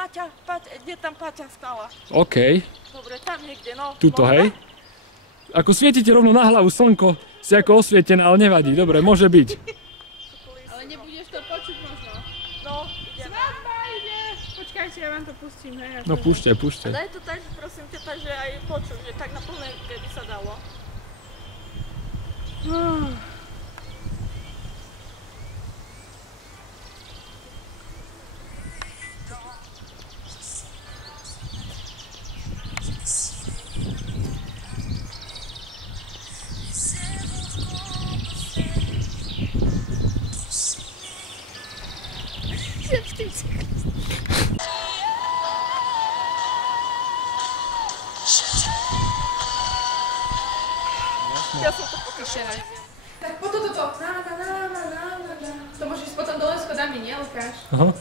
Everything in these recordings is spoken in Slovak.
Páťa, kde tam Páťa stala? OK. Dobre, tam niekde, no. Tuto, hej? Ako svietite rovno na hlavu, slnko si ako osvietené, ale nevadí, dobre, môže byť. Ale nebudeš to počuť možno. No, ideme. Svadba ide! Počkajte, ja vám to pustím, hej. No púšťaj, púšťaj. A daj to tak, prosím ťa, tak, že aj počuť, že tak na plné, keby sa dalo. Ja som to pokašená. Tak po toto. To môžeš potom dole schodami, nie, Lukáš? Aha.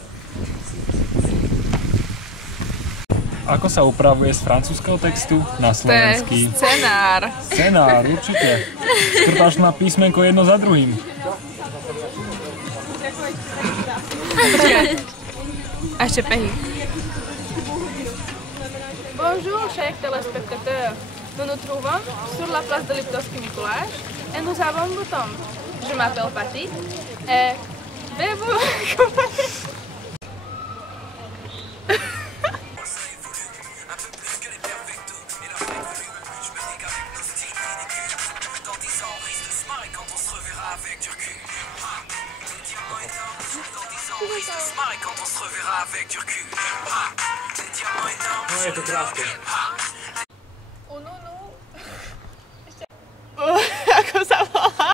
Ako sa upravuje z francúzskeho textu na slovenský? Scenár. Scenár, určite. Škrtáš na písmenko jedno za druhým. A ešte pehy. Bonjour, chers téléspectateurs. Nous nous trouvons sur la place de Liptovský Mikuláš et nous avons le temps. Je m'appelle Patty et vais-vous... No je to krásne.